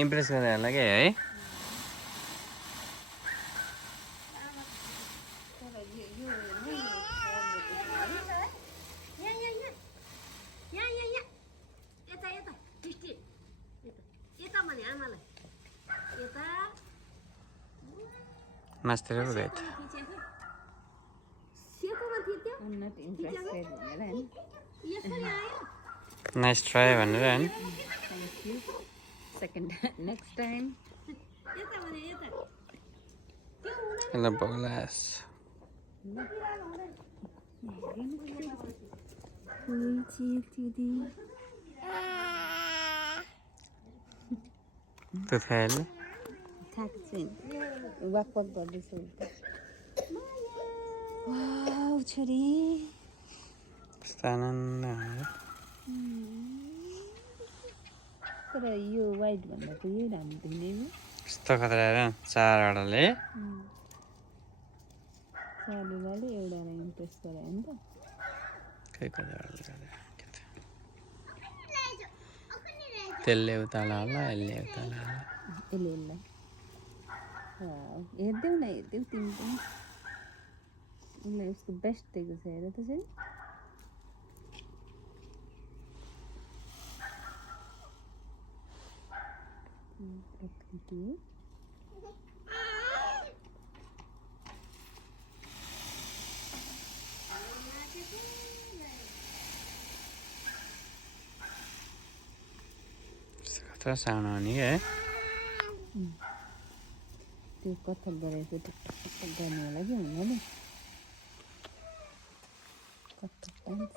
Impress गरेर लाग्यो है नाच्दै गयो त I'm not interested भनेर हैन नाइस ट्राई भनेर हैन Thank you. Second next time. ल बगलास त्यो खाएले खाएको छैन वाक वाक गर्दैछ उता वाउ छोरी स्थानन तर यो वाइट भन्दा त यही राम्रो देख्ने नि कस्तो खतरा हेर चारवटाले सालुलाले एउटालाई इम्प्रेस गरायो नि त खै कतिवटाले गरे त्यसले उताला होला यसले उताला होला यसलाई हेरिदेऊ न हेरिदेऊ तिमी पनि उसलाई उसको बेस्ट दिएको छ हेर त चाहिँ खतरा सानो नि है त्यो कथक गरेको त्यो गर्ने होला कि हुँदैन कथक डान्स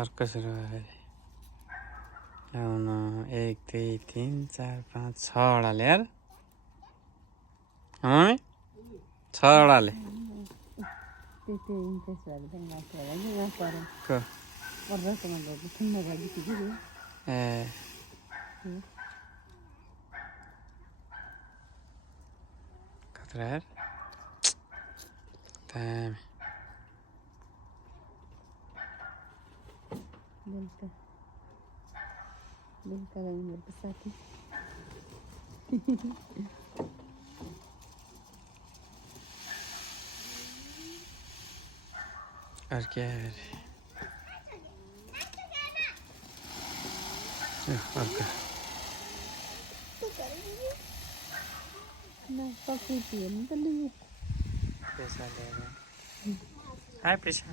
अर्को सुरु ल्याउनु 1 2 3 4 5 6वटाले यार मम्मी 6वटाले त्यो इम्प्रेस भएर चाहिँ माथि होला नि यहाँ पर को पर्वतमा गएको ठुलो गएको थियो कि ए खतरा यार दामी बेलुका बेलुका उनीहरूको साथी अर्कै अर्को प्रकृति हेर्नु त लु पैसा ल्याएर हाई पैसा